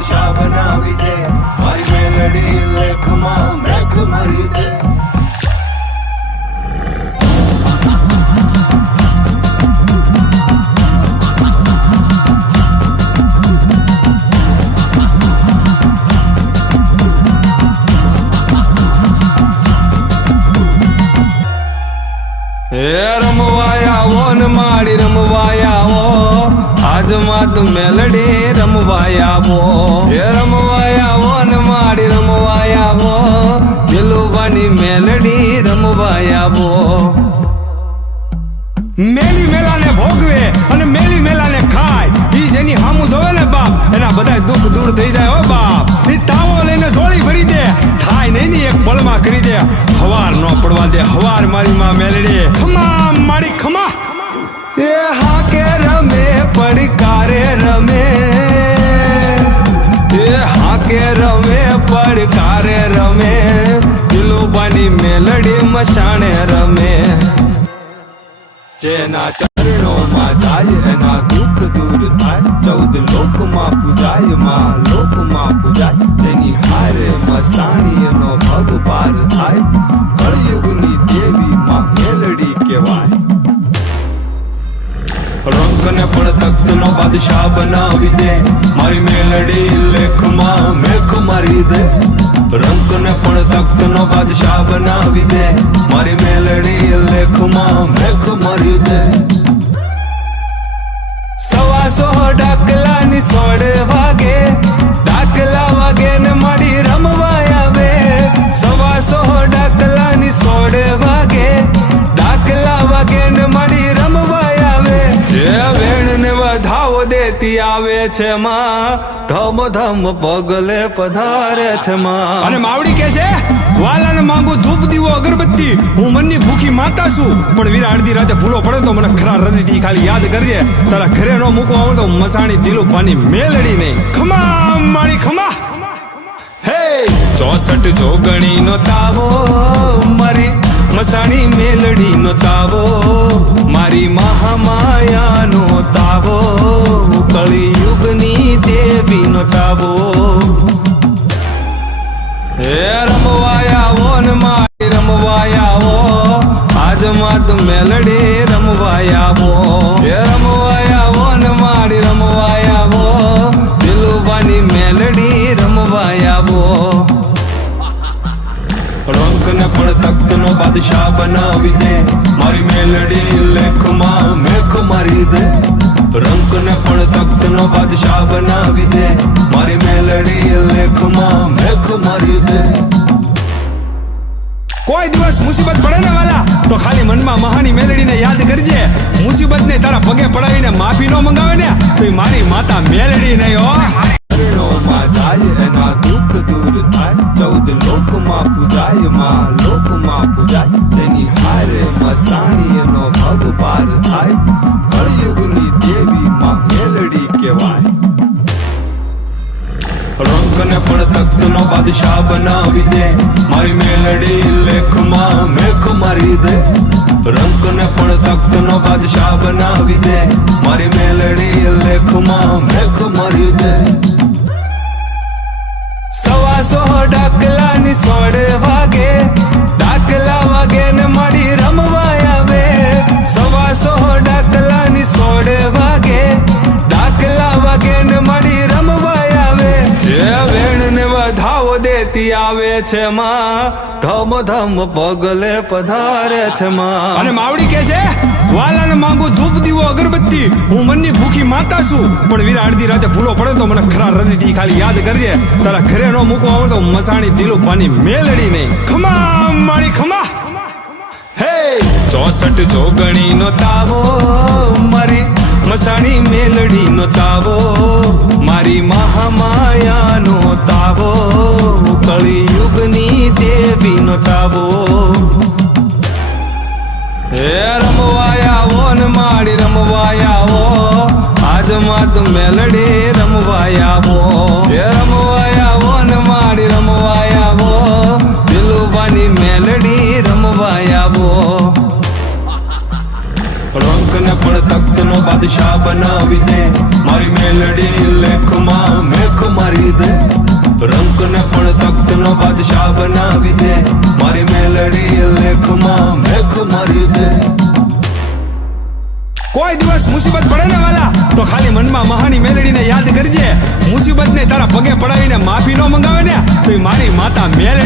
બાદશાહ બનાવી દે, મારી મેલડી લેખમાં મેઘ મારી દે. રમવાયા ને માડી રમવાયા આજમાં તું મેલડી રમવાયા રમવાયા ને માડી રમવાયા દિલુબાની મેલડી રમવાયા. મેલી મેલાને ભોગવે અને મેલી મેલાને ખાય, ઈ જેની હામું જોવે ને બાપ એના બધા દુઃખ દૂર થઈ જાય. હો બાપ ઈ તાવો લઈને ઝોળી ભરી દે, થાય નહીં ની એક પળમાં કરી દે. હવાર નો પડવા દે, હવાર મારી માં મેલડી ખમા મારી ખમા. એ હાકે રમે પડકારે રમે, એ હાકે રમે પડકારે રમે, દિલુબાની મેલડી મસાણે રમે. જેના ચરણોમાં જાય એના દુઃખ દૂર થાય, 14 લોકમાં પૂજાય માં લોકમાં પૂજાય, જેની હારે મસાણી એનો ભગ પાર થાય, કળયુગની દેવી માં મેલડી કહેવાય. રંગને પણ તખ્તનો બાદશાહ બનાવી દે, મારી મેલડી લેખમાં મેઘ મારી દે. રંગને પણ તખ્તનો બાદશાહ બનાવી દે, મારી મેલડી લેખમાં મેઘ મારી દે. 125 ડાકલાની 16 વાગે, ડાકલા વાગે ને માડી રમવા આવે. 125 ડાકલાની 16 વાગે, ડાકલા વાગે ને માડી રમવા આવે. એ વેણ ને વધાવો દેતી આવે છે માં, ધમ ધમ પગલે પધારે છે માં. અને માવડી કે છે વાલાને માંગુ ધૂપ દીવો અગરબત્તી, હું મનની ભૂખી માતા છું, પણ વીરા અડધી રાતે ભૂલો પડે તો મને ખરા હૃદયથી ખાલી યાદ કરજે. તારા ઘરે નો મૂકવા આવે તો મસાણી દિલુબાની મેલડી નહીં. ખમા મારી ખમા. હે 64 જોગણી નો તાવો, મારી મસાણી મેલડી નો તાવો, મારી મહામાયા નો તાવો, કળિયુગની દેવી નો તાવો. હે રમવાયા ને મારી રમવાયા આજમાં તું મેલડી રમવાયા. હે રમવાયા ને મારી રમવાયા દિલુબાની મેલડી રમવાયા. રંગને પણ તખ્તનો બાદશાહ બનાવી દે, મારી મેલડી લેખમાં મેઘ મારી દે. રંગને પણ તખ્તનો બાદશાહ બનાવી દે, મારી મેલડી લેખમાં મેઘ મારી દે. કોઈ દિવસ મુસીબત પડે ને વાલા તો ખાલી મનમાં મહાની મેલડીને યાદ કરજે. મુસીબત ને તારા પગે પડાવીને માફી નો મંગાવે ને તો એ મારી માતા મેલડી નહીં. હો જાય એના દુઃખ દૂર થાય, 14 લોકમાં પૂજાય માં લોકમાં પૂજાય, જેની હારે મસાણી એનો ભગ પાર થાય, કળયુગની દેવી માં મેલડી કહેવાય. રંગને પણ તખ્તનો બાદશાહ બનાવી દે, મારી મેલડી લેખમાં મેઘ મારી દે. રંગને પણ તખ્તનો બાદશાહ બનાવી દે, મારી મેલડી લેખમાં મેઘ મારી દે. 125 ડાકલાની 16 વાગે, ડાકલા વાગે ને માડી રમવા આવે. 125 ડાકલાની 16 વાગે, ડાકલા વાગે ને માડી રમવા આવે. એ વેણ ને વધાવો દેતી આવે છે માં, ધમ ધમ પગલે પધારે છે માં. અને માવડી કે છે વાલાને માંગુ ધૂપ દીવો અગરબત્તી, હું મનની ભૂખી માતા છું, પણ વીરા અડધી રાતે ભૂલો પડે તો મને ખરા હૃદયથી ખાલી યાદ કરજે. તારા ઘરે નો મૂકવા આવે તો મસાણી દિલુબાની મેલડી નહીં. ખમા મારી ખમા. હે 64 જોગણી નો તાવો, મારી મસાણી મેલડી નો તાવો, મારી મહામાયા નો તાવો, કળિયુગની દેવી નો તાવો. હે રમવાયા ને માડી રમવાયા આજમાં તું મેલડી રમવાયા. હે રમવાયા ને માડી રમવાયા દિલુબાની મેલડી રમવાયા. રંગને પણ તખ્તનો બાદશાહ બનાવી દે, મારી મેલડી લેખમાં મેઘ મારી ચા બનાવી દે, મારી મેલડી લેખમાં મેખ મારી દે. કોઈ દિવસ મુસીબત પડે ને વાલા તો ખાલી મનમાં મહાની મેલડીને યાદ કરજે. મુસીબત ને તારા પગે પડાવીને માફી ન મંગાવે ને તો એ મારી માતા મેલડી